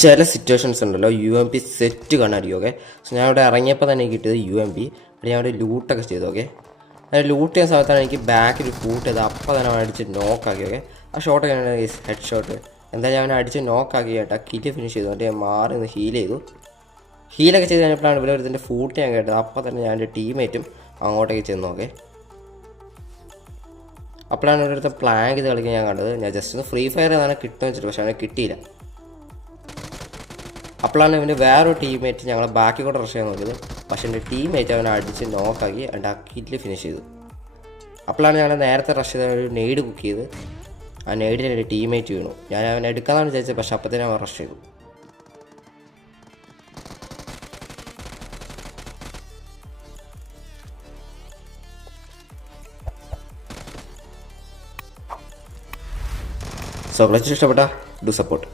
ചില സിറ്റുവേഷൻസ് ഉണ്ടല്ലോ UMP set കാണാമായിരിക്കും. Okay, so ഞാൻ ഇവിടെ ഇറങ്ങിയപ്പോൾ തന്നെ കിട്ടിയത് UMP. അപ്പോൾ ഞാൻ അവിടെ ലൂട്ടൊക്കെ ചെയ്തു. ഓക്കെ, ഞാൻ ലൂട്ട് ചെയ്യുന്ന സമയത്താണ് എനിക്ക് ബാക്കിൽ ഫൂട്ട് ചെയ്ത് അപ്പോൾ തന്നെ അവൻ അടിച്ച് നോക്കാക്കി. ഓക്കെ, ആ ഷോട്ടൊക്കെ ഹെഡ് ഷോട്ട് എന്തായാലും അവനെ അടിച്ച് നോക്കാക്കി കേട്ടാ. കില്ല് ഫിനിഷ് ചെയ്തു. എന്നിട്ട് ഞാൻ മാറി നിന്ന് ഹീൽ ചെയ്തു. ഹീലൊക്കെ ചെയ്ത് കഴിഞ്ഞപ്പോഴാണ് ഇവിടെ ഇതിൻ്റെ ഫൂട്ട് ഞാൻ കേട്ടത്. അപ്പോൾ തന്നെ ഞാൻ എൻ്റെ ടീമേറ്റും അങ്ങോട്ടേക്ക് ചെന്നു. ഓക്കെ, അപ്പോഴാണ് ഇവിടെ അടുത്ത് പ്ലാൻ ചെയ്ത് കളിക്കാൻ ഞാൻ കണ്ടത്. ഞാൻ ജസ്റ്റ് ഒന്ന് ഫ്രീ ഫയർ എന്നാണ് കിട്ടുമെന്ന് വെച്ചിട്ട്, പക്ഷേ അവനെ കിട്ടിയില്ല. അപ്പോഴാണ് ഇവൻ്റെ വേറൊരു ടീമേറ്റ് ഞങ്ങളെ ബാക്കി കൂടെ റഷ് ചെയ്യാൻ നോക്കിയത്. പക്ഷേ എൻ്റെ ടീമേറ്റ് അവനെ അടിച്ച് നോക്കാക്കി എൻ്റെ ആ കില്ല് ഫിനിഷ് ചെയ്തു. അപ്പോഴാണ് ഞാൻ നേരത്തെ റഷ് ചെയ്ത ഒരു നെയ്ഡ് കുക്ക് ചെയ്ത് ആ നെയ്ഡിൽ എൻ്റെ ടീമേറ്റ് വീണു. ഞാൻ അവനെ എടുക്കാമെന്നാണ് വിചാരിച്ചത്, പക്ഷേ അപ്പോഴത്തേനും അവൻ റഷ് ചെയ്തു. സോ ക്ലച്ച് ഇഷ്ടപ്പെട്ട ഡു സപ്പോർട്ട്.